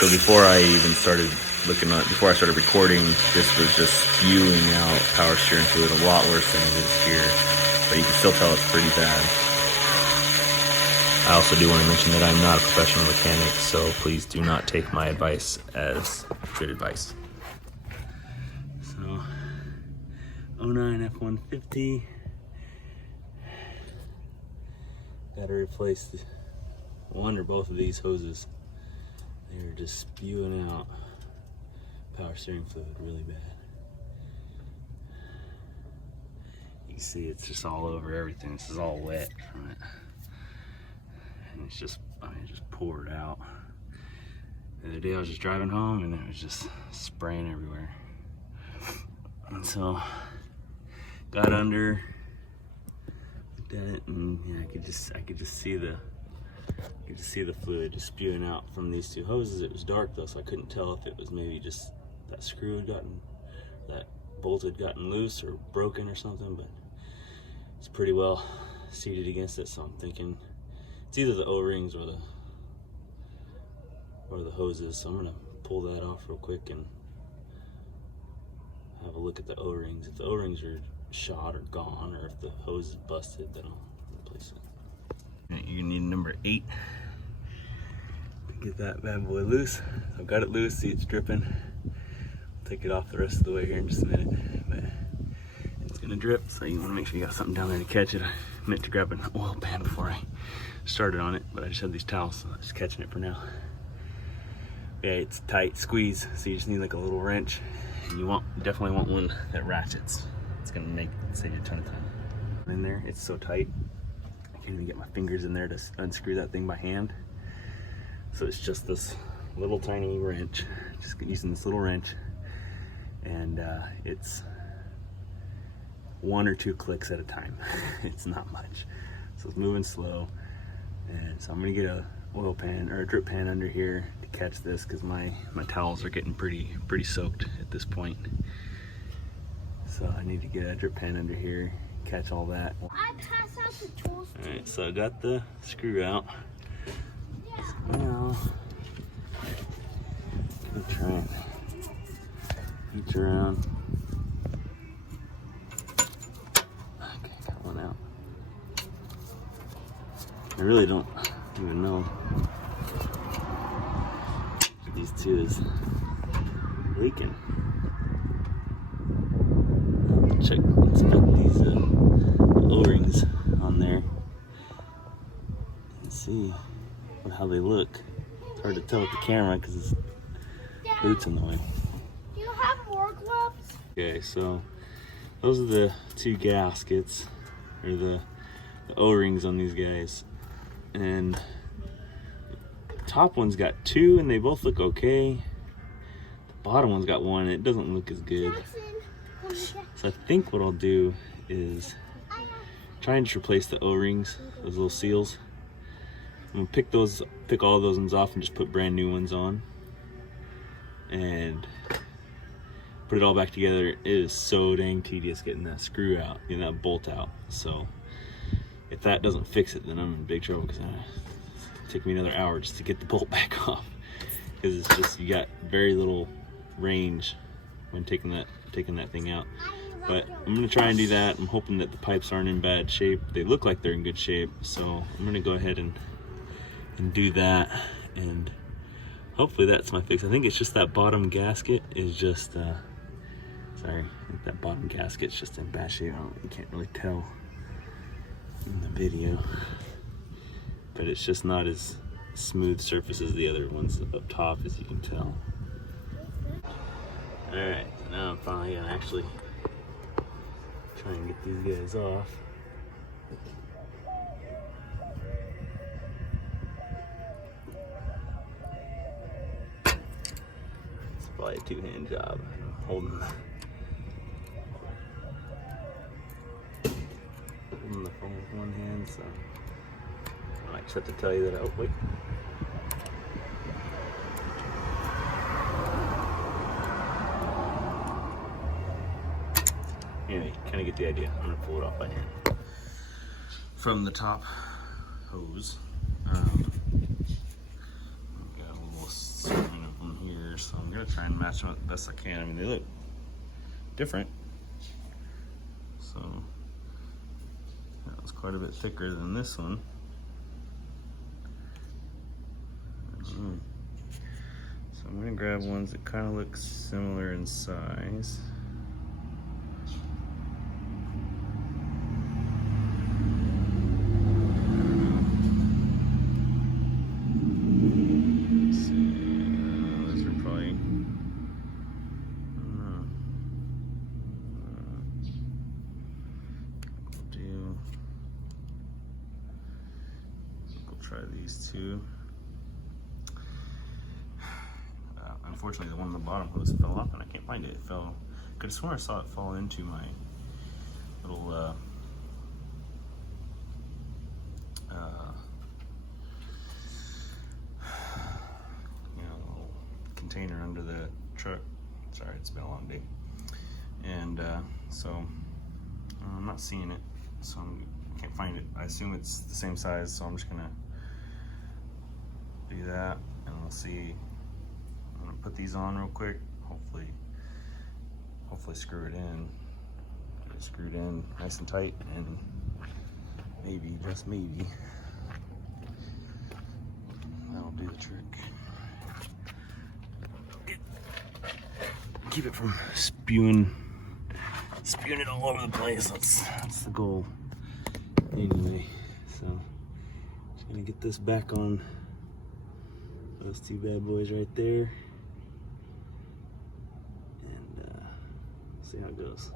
So before I even started before I started recording, this was just spewing out power steering fluid a lot worse than it is here. But you can still tell it's pretty bad. I also do want to mention that I'm not a professional mechanic, so please do not take my advice as good advice. So, 09 F150. Got to replace one or both of these hoses. They're just spewing out power steering fluid really bad. You can see it's just all over everything. This is all wet from it. And it's just, it just poured out. The other day I was just driving home and it was just spraying everywhere. And so, got under, looked at it, and yeah, I could just see the fluid just spewing out from these two hoses. It was dark though, so I couldn't tell if it was maybe just that screw had gotten, that bolt had gotten loose or broken or something, but it's pretty well seated against it, so I'm thinking it's either the O-rings or the hoses. So I'm gonna pull that off real quick and have a look at the O-rings. If the O-rings are shot or gone, or if the hose is busted, then I'll replace it. You're gonna need number 8 to get that bad boy loose. I've got it loose, see it's dripping. I'll take it off the rest of the way here in just a minute, but it's gonna drip, so you wanna make sure you got something down there to catch it. I meant to grab an oil pan before I started on it, but I just had these towels, so I'm just catching it for now. Yeah, it's tight squeeze, so you just need like a little wrench, and you definitely want one that ratchets. It's gonna save you a ton of time. In there, it's so tight, I can't even get my fingers in there to unscrew that thing by hand. So it's just this little tiny wrench, just using this little wrench, and it's 1 or 2 clicks at a time. It's not much, so it's moving slow. And so I'm gonna get a oil pan or a drip pan under here to catch this, because my towels are getting pretty soaked at this point. So I need to get a drip pan under here, catch all that. I pass out the tools. All right, so I got the screw out. So now, I'm trying to reach around. Okay, got one out. I really don't even know if these two is leaking. Inspect these O-rings on there and see how they look. It's hard to tell with the camera because it's boots in the way. Do you have more gloves? Okay, so those are the 2 gaskets, or the O-rings on these guys. And the top one's got 2 and they both look okay. The bottom one's got 1 and it doesn't look as good. So I think what I'll do is try and just replace the O-rings, those little seals. I'm gonna pick all those ones off and just put brand new ones on and put it all back together. It is so dang tedious getting that screw out, getting that bolt out. So if that doesn't fix it, then I'm in big trouble, because it'll take me another hour just to get the bolt back off, because it's just, you got very little range when taking that thing out. But I'm gonna try and do that. I'm hoping that the pipes aren't in bad shape. They look like they're in good shape, so I'm gonna go ahead and do that, and hopefully that's my fix. I think it's just that bottom gasket is just sorry, I think that bottom gasket's just in bad shape. You can't really tell in the video, but it's just not as smooth surface as the other ones up top, as you can tell. Alright, so now I'm finally gonna actually try and get these guys off. It's probably a 2-hand job. I'm holding the phone with 1 hand, so I might just have to tell you that. Oh, wait. Anyway, kind of get the idea. I'm gonna pull it off by hand. From the top hose, got a little, gonna try and match them up the best I can. I mean, they look different. So that was quite a bit thicker than this one. So I'm gonna grab ones that kind of look similar in size. Try these two. Unfortunately, the one on the bottom hose fell off and I can't find it. It fell. Could have sworn I saw it fall into my little container under the truck. Sorry, it's been a long day. And so I'm not seeing it, so I can't find it. I assume it's the same size, so I'm just gonna do that, and we'll see. I'm gonna put these on real quick. Hopefully screw it in. Get it screwed in nice and tight, and maybe, just maybe, that'll do the trick. Keep it from spewing it all over the place. That's the goal. Anyway, so just gonna get this back on those two bad boys right there, and see how it goes.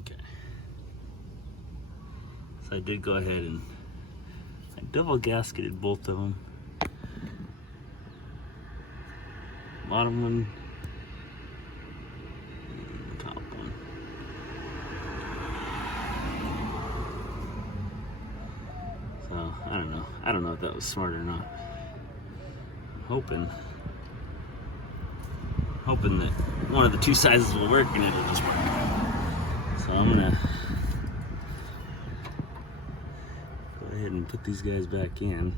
Okay. So I did go ahead and I double gasketed both of them. Bottom one and the top one. So I don't know if that was smart or not. Hoping that one of the two sizes will work and it'll just work. So I'm gonna go ahead and put these guys back in.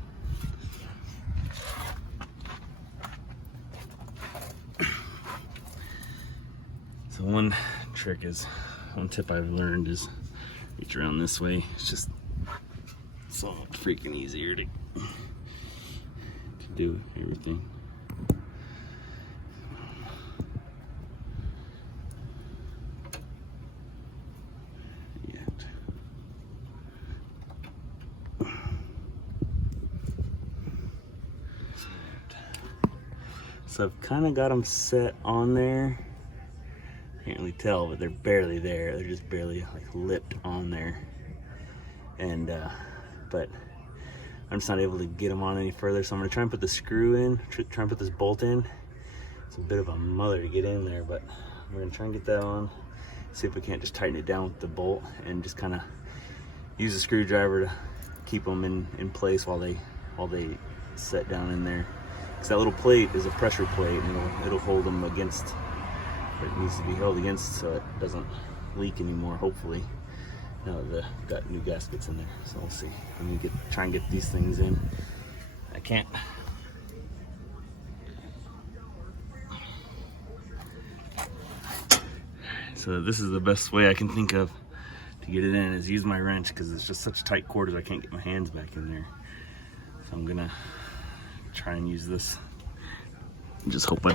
So one tip I've learned is reach around this way. It's just so freaking easier to do everything. So I've kind of got them set on there. Can't really tell, but they're barely there. They're just barely like lipped on there. And but I'm just not able to get them on any further, so I'm gonna try and put the screw in, try and put this bolt in. It's a bit of a mother to get in there, but I'm gonna try and get that on. See if we can't just tighten it down with the bolt and just kind of use a screwdriver to keep them in place while they set down in there. Because that little plate is a pressure plate, and it'll hold them against where it needs to be held against, so it doesn't leak anymore, hopefully. Now that I've got new gaskets in there, so we'll see. I'm gonna try and get these things in. I can't. So this is the best way I can think of to get it in, is use my wrench, because it's just such tight quarters I can't get my hands back in there. So I'm gonna try and use this. Just hope I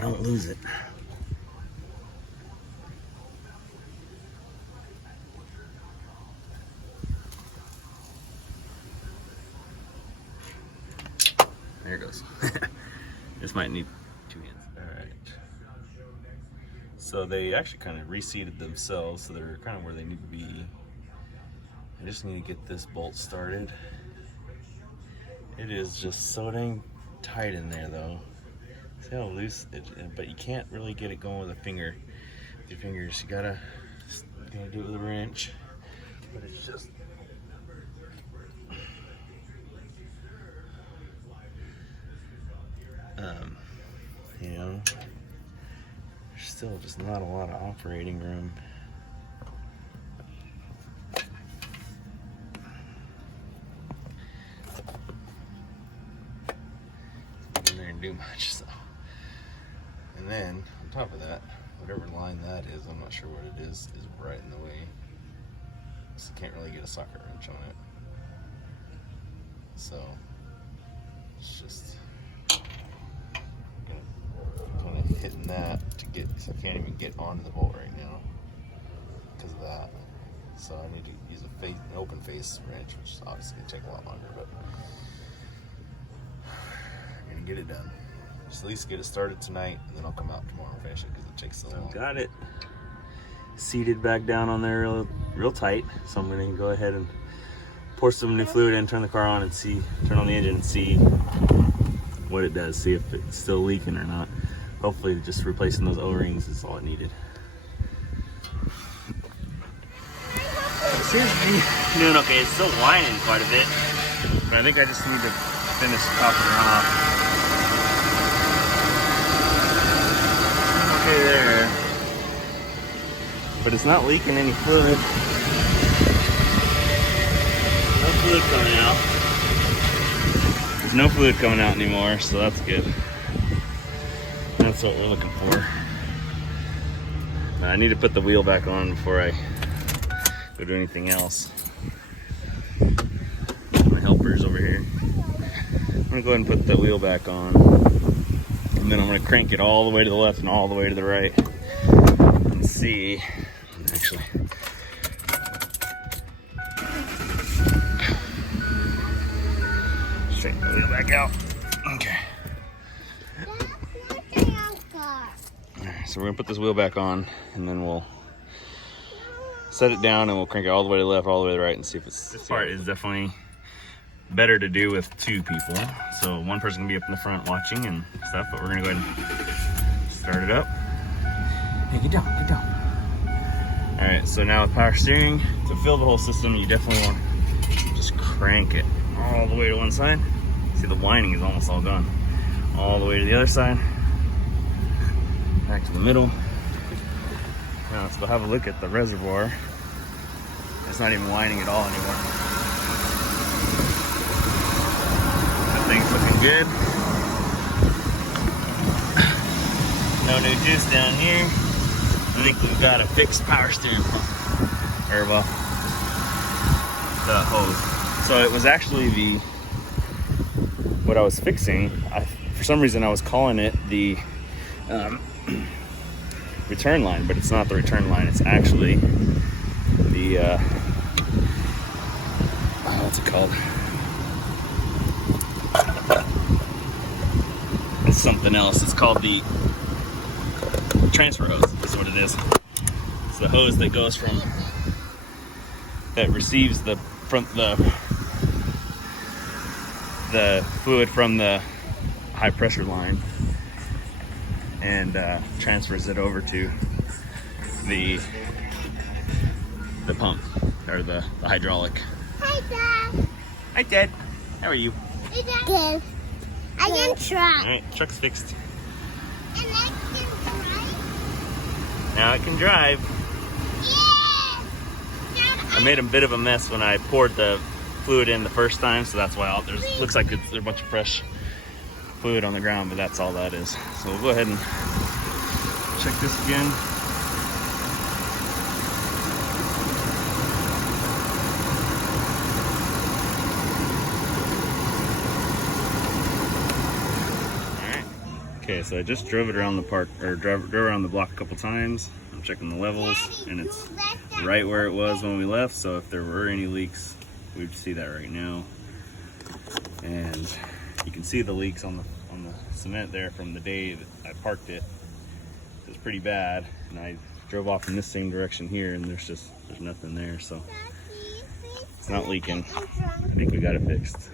don't lose it. There it goes. This might need two hands. All right. So they actually kind of reseated themselves, so they're kind of where they need to be. I just need to get this bolt started. It is just so dang tight in there, though. See how loose it is, but you can't really get it going with a finger. With your fingers, you gotta do it with a wrench. But it's just you know, there's still just not a lot of operating room. do much. So, and then on top of that, whatever line that is, I'm not sure what it is right in the way. So you can't really get a socket wrench on it. So it's just kind of hitting that to get, because I can't even get onto the bolt right now because of that. So I need to use an open face wrench, which is obviously going to take a lot longer, but I'm going to get it done. Just at least get it started tonight, and then I'll come out tomorrow and finish it because it takes so long. Got it seated back down on there real tight. So I'm going to go ahead and pour some new fluid in, turn the car on, and turn on the engine and see what it does. See if it's still leaking or not. Hopefully just replacing those O-rings is all it needed. Seems to be doing okay. It's still whining quite a bit, but I think I just need to finish topping her off. Okay there. But it's not leaking any fluid. No fluid coming out. There's no fluid coming out anymore, so that's good. That's what we're looking for. I need to put the wheel back on before I go do anything else. My helper's over here. I'm gonna go ahead and put the wheel back on, and then I'm gonna crank it all the way to the left and all the way to the right and see. Actually, straighten the wheel back out. Okay. Alright, so we're gonna put this wheel back on, and then we'll set it down and we'll crank it all the way to the left, all the way to the right, and see if it's... This part is definitely better to do with two people. So one person can be up in the front watching and stuff, but we're gonna go ahead and start it up. Hey, get down, get down. All right, so now with power steering, to fill the whole system, you definitely want to just crank it all the way to one side. See, the whining is almost all gone. All the way to the other side. Back to the middle. Now, so we'll have a look at the reservoir. It's not even whining at all anymore. That thing's looking good. No new juice down here. I think we've got a fixed power steering pump. Or, well, the hose. So it was actually what I was fixing. For some reason I was calling it the return line, but it's not the return line. It's actually the what's it called? It's something else. It's called the transfer hose. That's what it is. It's the hose that goes from, that receives the fluid from the high pressure line and transfers it over to the pump, or the hydraulic. Hi, Dad. Hi, Dad. How are you? Hey, Dad. Good. I can try. All right, truck's fixed. And I can drive. Now it can drive. Yeah. Dad, I made a bit of a mess when I poured the fluid in the first time, so that's why there's looks like there's a bunch of fresh fluid on the ground, but that's all that is. So we'll go ahead and check this again. Okay, so I just drove it around the park, or drove around the block a couple times. I'm checking the levels, and it's right where it was when we left. So if there were any leaks, we'd see that right now. And you can see the leaks on the cement there from the day that I parked it. It's pretty bad, and I drove off in this same direction here, and there's nothing there. So it's not leaking. I think we got it fixed.